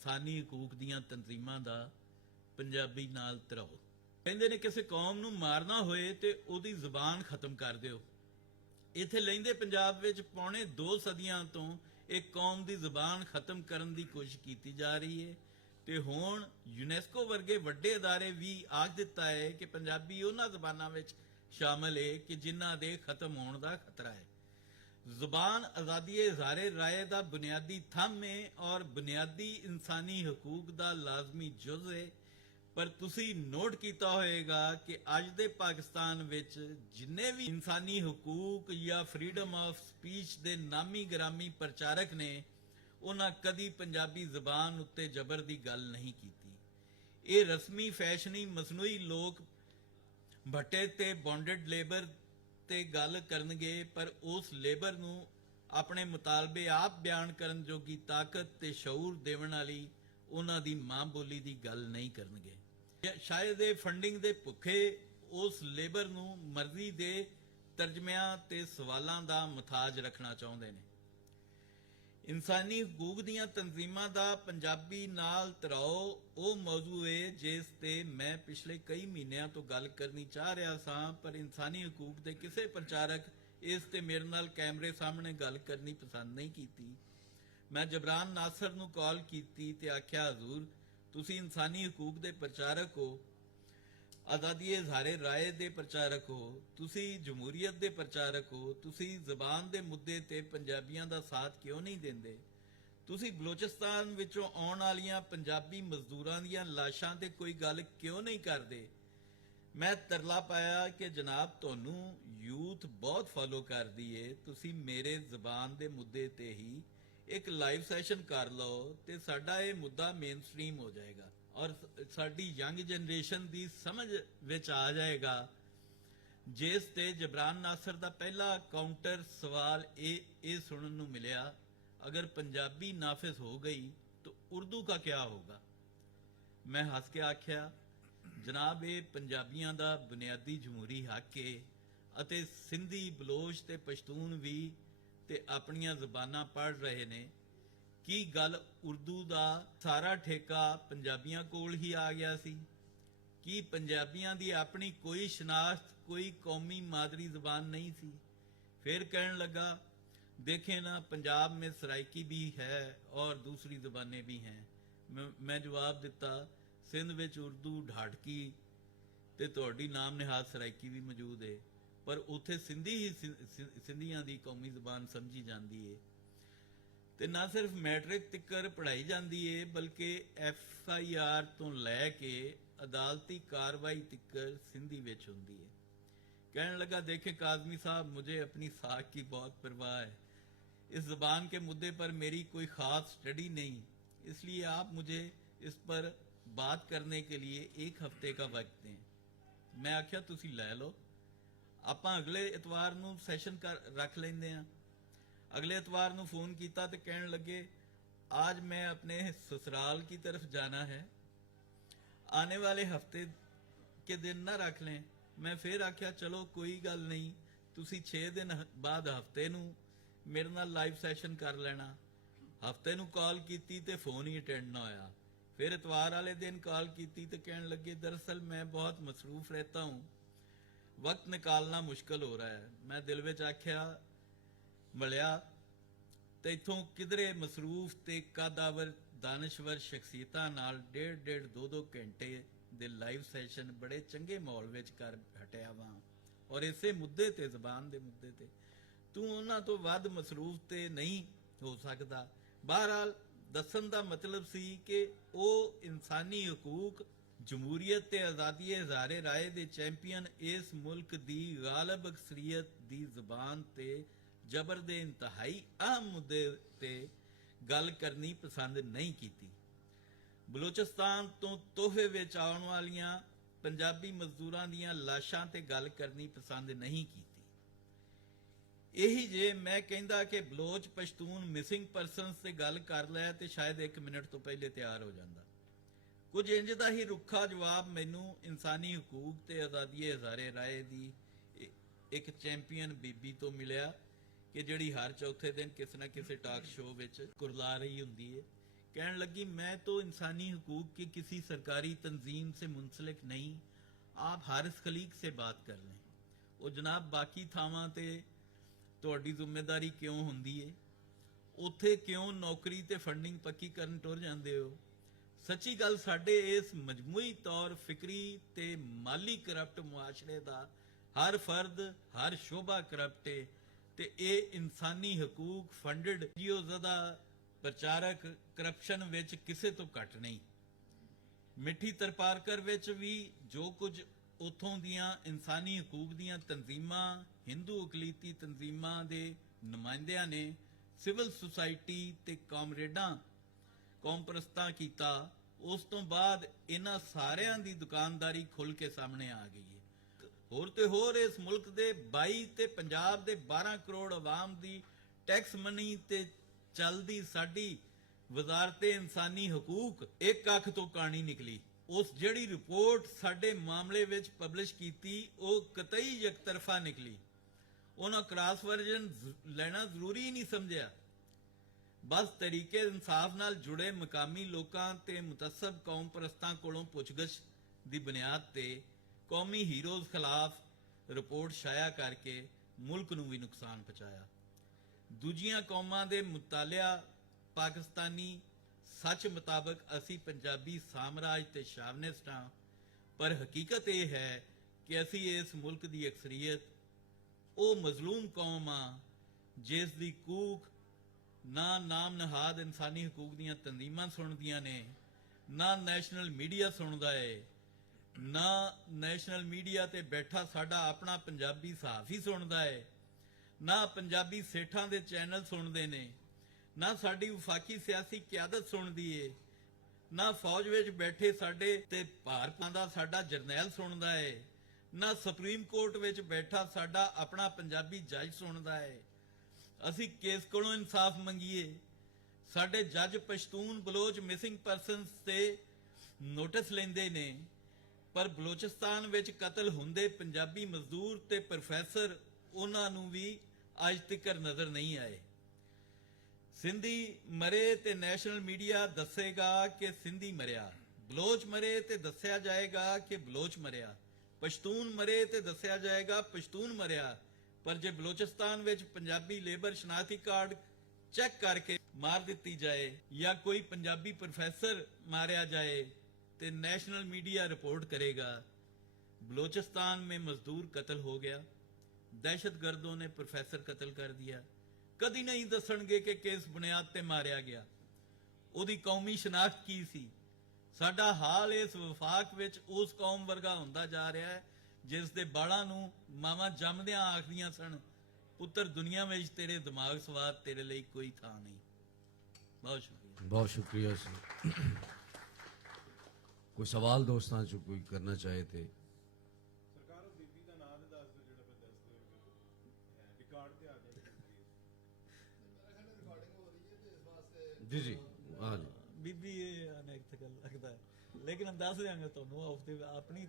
इंसानी हकूक दीयां तंजीमां दा पंजाबी नाल धराओ। कहंदे ने किसी कौम नूं मारना होए ते ओदी ज़बान खत्म कर दिओ। इत्थे लहिंदे पंजाब विच पौने 2 सदियां तो एक कौम की ज़बान खत्म करने की कोशिश की जा रही है ते हुण यूनैस्को वर्गे वड्डे अदारे भी आख दिता है कि पंजाबी उन्हां ज़बानां विच शामिल है कि जिन्हां दे खत्म होने का खतरा है। ज़ुबान आज़ादी इज़हारे राय का बुनियादी थम है और बुनियादी इंसानी हकूक का लाजमी जुज़ है। पर तुसी नोट किया होएगा कि अज दे पाकिस्तान विच जिन्ने भी इंसानी हकूक या फ्रीडम ऑफ स्पीच के नामी ग्रामी प्रचारक ने उन्हां कदी पंजाबी ज़बान उत्ते जबर की गल नहीं की। ये रस्मी फैशनी मसनूई लोग भट्टे ते बॉन्डेड लेबर ते गल करनगे पर उस लेबर नूं अपने मुतालबे आप बयान करन जोगी ताकत ते शऊर देवन वाली उन्हां दी मां बोली दी गल नहीं करनगे। शायद ये फंडिंग दे भुखे उस लेबर नूं मर्जी दे तर्जमियां ते सवालां दा मुताज रखना चाहुंदे ने। इंसानी हकूक दीयां तंजीमां दा पंजाबी नाल धराओ वो मौजू है जिस ते मैं पिछले कई महीनों तो गल करनी चाह रहा सां, पर इंसानी हकूक दे किसी प्रचारक इस ते मेरे नाल कैमरे सामने गल करनी पसंद नहीं की। मैं जबरान नासर नूं कॉल की ते आख्या, हजूर तुसी इंसानी हकूक दे प्रचारक हो, आज़ादी इज़हारे राय दे प्रचारक हो, तुसी जमहूरीयत दे प्रचारक हो, तुसी ज़बान दे मुद्दे ते पंजाबियां दा साथ क्यों नहीं देंदे? तुसी बलोचिस्तान विचों आउण वालियां पंजाबी मजदूरां दीयां लाशां ते कोई गल क्यों नहीं करदे? मैं तरला पाया कि जनाब तुहानू यूथ बहुत फॉलो करदी है, तुसी मेरे ज़बान दे मुद्दे ते ही एक लाइव सैशन कर लो ते साडा ये मुद्दा मेन स्ट्रीम हो जाएगा और साडी यंग जनरेशन की समझ विच आ जाएगा। जिस ते जबरान नासर का पहला काउंटर सवाल ये सुनने नूं मिलिया, अगर पंजाबी नाफिज हो गई तो उर्दू का क्या होगा? मैं हस के आख्या, जनाब ये पंजाबियां दा बुनियादी जमहूरी हक है अते सिंधी बलोच ते पश्तून भी ते अपनियां ज़बानां पढ़ रहे ने। की गल उर्दू का सारा ठेका पंजाबियां कोल ही आ गया सी? कि पंजाबियां दी अपनी कोई शनाख्त कोई कौमी मादरी ज़बान नहीं सी? फिर कहने लगा, देखें ना पंजाब में सराइकी भी है और दूसरी ज़बानें भी हैं। मैं जवाब दिता, सिंध विच उर्दू ढाडकी ते तुहाडी नाम निहाद सराइकी भी मौजूद है, पर उत्थे सिंधी ही सिंधियां दी कौमी ज़बान समझी जाती है ते ना सिर्फ मैट्रिक तिकर पढ़ाई जाती है बल्कि FIR तो लैके अदालती कार्रवाई तिकर सिंधी विच हुंदी है। कहने लगा, देखें काजमी साहब, मुझे अपनी साख की बहुत परवाह है। इस ज़बान के मुद्दे पर मेरी कोई ख़ास स्टडी नहीं, इसलिए आप मुझे इस पर बात करने के लिए 1 हफ्ते का वक्त दें। मैं आख्या, तुसी लै लो, आपां अगले इतवार नूं सैशन रख लेंदे हां। अगले इतवार नूं फोन किया तो कहने लगे, आज मैं अपने ससुराल की तरफ जाना है, आने वाले हफ्ते के दिन ना रख लें। मैं फिर आख्या, चलो कोई गल नहीं, तुसी 6 दिन बाद हफ्ते नूं मेरे नाल लाइव सैशन कर लेना। हफ्ते नूं कॉल की तो फोन ही अटेंड ना होया। फिर इतवार वाले दिन कॉल की तो कहने लगे, दरअसल मैं बहुत मसरूफ रहता हूँ, वक्त निकालना मुश्किल हो रहा है। मैं दिल विच आख्या, मिलिया तो इथों किधरे मसरूफ ते कदावर दानश्वर शख्सियतां नाल 1.5-2 घंटे दे लाइव सैशन बड़े चंगे माहौल विच कर हटिया वां और इसे मुद्दे ते ज़बान दे मुद्दे ते तू उन्हां तो वध मसरूफ ते नहीं हो सकदा। बहरहाल दसन दा मतलब सी कि वो इंसानी हकूक जमहूरीयत ते आज़ादी इज़हारे राय दे चैंपियन इस मुल्क दी गालिब अक्सरीयत दी ज़बान ते जबर दे इंतहाई अहम मुद्दे ते गल करनी पसंद नहीं की। बलोचिस्तान तो तोहफे विच आउण वालियां पंजाबी मजदूरां दीयां लाशां ते गल करनी पसंद नहीं की। यही जे मैं कहंदा कि बलोच पश्तून मिसिंग परसनस से गल कर लै तो शायद 1 मिनट तो पहले तैयार हो जाता। कुछ इंज दा ही रुखा जवाब मैनू इंसानी हकूक ते आज़ादी इज़हारे राय दी एक चैंपियन बीबी तो मिलिया कि जिहड़ी हर चौथे दिन किसी न किसी टॉक शो विच कुरला रही हुंदी है कहने लगी मैं तो इंसानी हकूक की किसी सरकारी तंजीम से मुंसलिक नहीं, आप हारिस खलीक से बात कर लें। वो जनाब बाकी थावां ते तुहाडी जिम्मेदारी क्यों हुंदी है, उत्थे क्यों नौकरी ते फंडिंग पक्की करन टुर जांदे हो। सच्ची गल साडे इस मजमूई तौर फिकरी ते माली करप्ट मुआशरे दा हर फर्द हर शोभा करप्ट है ते ये इंसानी हकूक फंडिड NGOs दा प्रचारक करप्शन विच किसे तो घट नहीं। मिठी तरपारकर विच भी जो कुछ उथों दियां इंसानी हकूक दियां तंजीमां हिंदू अकलीती तंजीमां दे नुमाइंदियां ने सिविल सुसाइटी ते कामरेडां कौमपरस्तां कीता, उस तो बाद इन्हां सारियां दी दुकानदारी खुल के सामने आ गई है। होर ते होर इस मुल्क दे 22 ते पंजाब दे 12 करोड़ आवाम दी टैक्स मनी ते चलदी साडी वजारत इंसानी हकूक एक अख तो कहानी निकली। उस जिहड़ी रिपोर्ट साडे मामले विच पबलिश कीती वो कतई यकतरफा निकली। उन्हां क्रॉस वर्जन लेना जरूरी ही नहीं समझिया। बस तरीके इंसाफ नाल जुड़े मकामी लोकां ते मुतसब कौम परस्तां कोलों पुछगछ दी बुनियाद ते कौमी हीरोज खिलाफ रिपोर्ट शाया करके मुल्क नूं भी नुकसान पहुंचाया। दूजियां कौमां दे मुतालिया पाकिस्तानी सच मुताबिक असी पंजाबी साम्राज ते शावनिस्ट हां, पर हकीकत यह है कि असी इस मुल्क दी अक्सरीयत वो मजलूम कौम आ जिस दी कूक ना नाम नहाद इंसानी हकूक दियां तंजीमां सुनदियां ने, ना नैशनल मीडिया सुनदा है, ना नैशनल मीडिया ते बैठा साडा अपना पंजाबी सहाफी सुनदा है, ना पंजाबी सेठां दे चैनल सुनदे ने, ना साडी वफाकी सियासी क्यादत सुनदी है, ना फौज विच बैठे साडे ते भार पांदा साडा जरनैल सुनदा है, ना सुप्रीम कोर्ट विच बैठा साडा अपना पंजाबी जज सुनदा है। असी केस कोलों इंसाफ मंगीए। साडे जज पश्तून बलोच मिसिंग परसनस ते नोटिस लेंदे ने, पर बलोचिस्तान विच कतल हुंदे पंजाबी मजदूर ते प्रोफैसर उन्हां नूं भी अज तिकर नजर नहीं आए। सिंधी मरे ते नैशनल मीडिया दसेगा कि सिंधी मरिया, बलोच मरे ते दस्या जाएगा कि बलोच मरिया, पश्तून मरे ते दस्या जाएगा पश्तून मरिया। पर जे बलोचिस्तान विच पंजाबी लेबर शनाख्ती कार्ड चेक करके मार दी जाए या कोई पंजाबी प्रोफैसर मारिया जाए तो नेशनल मीडिया रिपोर्ट करेगा बलोचिस्तान में मजदूर कत्ल हो गया, दहशतगर्दों ने प्रोफैसर कत्ल कर दिया। कदी नहीं दसणगे कि किस बुनियाद ते मारिया गया, उहदी कौमी शनाख्त की सी। साडा हाल इस वफाक विच उस कौम वर्गा हुंदा जा रहा है जिस दे बालां नूं मावां जमदियां आखदियां सन, पुत्र दुनिया में तेरे दिमाग सवार तेरे लिए कोई था नहीं। बहुत शुक्रिया। बहुत शुक्रिया सर। कोई सवाल दोस्तां चो कोई करना चाहे थे? सरकार ਉਹ ਬੀਬੀ ਦਾ ਨਾਮ ਦੱਸ ਦਿਓ ਜਿਹੜਾ ਮੈਂ ਦੱਸਦੇ ਰਿਕਾਰਡ ਤੇ ਆ ਜਾਏ रिकॉर्डिंग हो रही है तो इस वास्ते जी जी हाँ जी बीबी ये अनएथिकल लगता है, लेकिन हम दस देंगे ਤੁਹਾਨੂੰ ਹਫਤੇ ਆਪਣੀ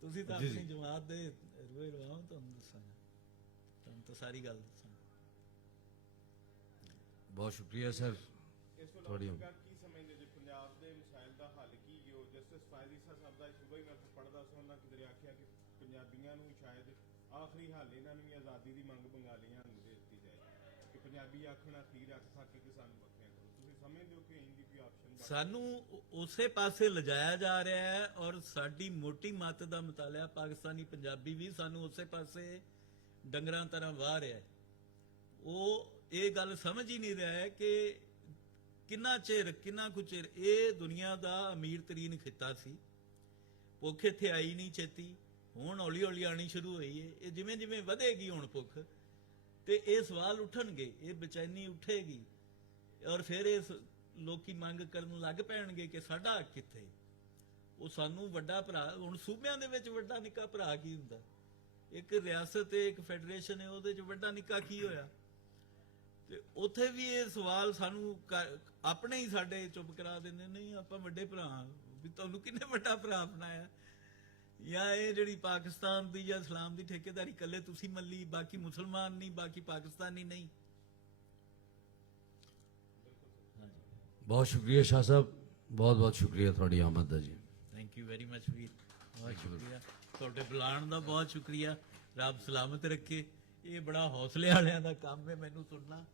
ਤੁਸੀਂ ਤਾਂ ਜੀ, ਆਪਣੀ ਜੀ। ਜਮਾਤ ਦੇ ਰੂਏ ਰਵਾਓ, ਤੁਹਾਨੂੰ ਦੱਸਾਂਗਾ, ਤੁਹਾਨੂੰ ਤਾਂ ਸਾਰੀ ਗੱਲ ਦੱਸਾਂਗਾ। बहुत शुक्रिया सर। ਇਸ ਤੋਂ ਥੋੜ੍ਹੀ- ਇਲਾਵਾ ਸਰਕਾਰ ਕੀ ਸਮਝਦੇ ਜੇ ਪੰਜਾਬ ਦੇ ਮਸਾਇਲ ਦਾ ਹੱਲ ਕੀ ਜੋ ਜਸਟਿਸ ਫਾਇਜ਼ੀ ਸਾਹਿਬ ਦਾ ਸੁਬਹ ਹੀ ਮੈਂ ਪੜ੍ਹਦਾ ਸੀ, ਉਹਨਾਂ ਕਿਧਰੇ ਆਖਿਆ ਕਿ ਪੰਜਾਬੀਆਂ ਨੂੰ ਸ਼ਾਇਦ ਆਖਰੀ ਹੱਲ ਇਹਨਾਂ ਨੂੰ ਵੀ ਆਜ਼ਾਦੀ ਦੀ ਮੰਗ ਬੰਗਾਲੀਆਂ ਨੂੰ ਦੇ ਦਿੱਤੀ ਜਾਏ ਕਿ ਪੰਜਾਬੀ ਆਖਣ ਅਖੀਰ ਰੱਖ ਸਕੇ ਕਿ ਸਾਨੂੰ ਵੱਖਰਿਆ ਕਰੋ। ਤੁਸੀਂ ਸਮਝਦੇ ਹੋ ਕਿ ਇੰਦੀ ਕੋਈ ਆਪਸ਼ਨ ਸਾਨੂੰ ਉਸੇ ਪਾਸੇ ਲਿਜਾਇਆ ਜਾ ਰਿਹਾ ਹੈ ਔਰ ਸਾਡੀ ਮੋਟੀ ਮੱਤ ਦਾ ਮੁਤਾਲਿਆ ਪਾਕਿਸਤਾਨੀ ਪੰਜਾਬੀ ਵੀ ਸਾਨੂੰ ਉਸੇ ਪਾਸੇ ਡੰਗਰਾਂ ਤਰ੍ਹਾਂ ਵਾਹ ਰਿਹਾ ਹੈ। ਉਹ ਇਹ ਗੱਲ ਸਮਝ ਹੀ ਨਹੀਂ ਰਿਹਾ ਹੈ ਕਿ ਕਿੰਨਾ ਕੁ ਚਿਰ ਇਹ ਦੁਨੀਆ ਦਾ ਅਮੀਰ ਤਰੀਨ ਖਿੱਤਾ ਸੀ, ਭੁੱਖ ਇੱਥੇ ਆਈ ਨਹੀਂ ਛੇਤੀ, ਹੁਣ ਹੌਲੀ ਹੌਲੀ ਆਣੀ ਸ਼ੁਰੂ ਹੋਈ ਹੈ। ਇਹ ਜਿਵੇਂ ਜਿਵੇਂ ਵਧੇਗੀ ਹੁਣ ਭੁੱਖ ਤੇ ਇਹ ਸਵਾਲ ਉੱਠਣਗੇ, ਇਹ ਬੇਚੈਨੀ ਉੱਠੇਗੀ ਔਰ ਫਿਰ ਇਸ ਲੋਕੀ ਮੰਗ ਕਰਨ ਲੱਗ ਪੈਣਗੇ ਕਿ ਸਾਡਾ ਹੱਕ ਕਿੱਥੇ। ਉਹ ਸਾਨੂੰ ਵੱਡਾ ਭਰਾ, ਹੁਣ ਸੂਬਿਆਂ ਦੇ ਵਿੱਚ ਵੱਡਾ ਨਿੱਕਾ ਭਰਾ ਕੀ ਹੁੰਦਾ? ਇੱਕ ਰਿਆਸਤ ਤੇ ਇੱਕ ਫੈਡਰੇਸ਼ਨ ਹੈ, ਉਹਦੇ 'ਚ ਵੱਡਾ ਨਿੱਕਾ ਕੀ ਹੋਇਆ? ਤੇ ਉੱਥੇ ਵੀ ਇਹ ਸਵਾਲ ਸਾਨੂੰ ਆਪਣੇ ਹੀ ਸਾਡੇ ਚੁੱਪ ਕਰਾ ਦਿੰਦੇ, ਨਹੀਂ ਆਪਾਂ ਵੱਡੇ ਭਰਾ ਹਾਂ। ਵੀ ਤੁਹਾਨੂੰ ਕਿੰਨੇ ਵੱਡਾ ਭਰਾ ਬਣਾਇਆ? ਜਾਂ ਇਹ ਜਿਹੜੀ ਪਾਕਿਸਤਾਨ ਦੀ ਜਾਂ ਇਸਲਾਮ ਦੀ ਠੇਕੇਦਾਰੀ ਇਕੱਲੇ ਤੁਸੀਂ ਮੱਲੀ, ਬਾਕੀ ਮੁਸਲਮਾਨ ਨਹੀਂ, ਬਾਕੀ ਪਾਕਿਸਤਾਨੀ ਨਹੀਂ? ਬਹੁਤ ਸ਼ੁਕਰੀਆ ਸ਼ਾਹ ਸਾਹਿਬ, ਬਹੁਤ ਬਹੁਤ ਸ਼ੁਕਰੀਆ ਤੁਹਾਡੀ ਆਮਦ ਦਾ ਜੀ। ਥੈਂਕ ਯੂ ਵੈਰੀ ਮਚ ਵੀਰ, ਬਹੁਤ ਸ਼ੁਕਰੀਆ ਤੁਹਾਡੇ ਬੁਲਾਉਣ ਦਾ, ਬਹੁਤ ਸ਼ੁਕਰੀਆ। ਰੱਬ ਸਲਾਮਤ ਰੱਖੇ। ਇਹ ਬੜਾ ਹੌਸਲੇ ਵਾਲਿਆਂ ਦਾ ਕੰਮ ਹੈ ਮੈਨੂੰ ਸੁਣਨਾ।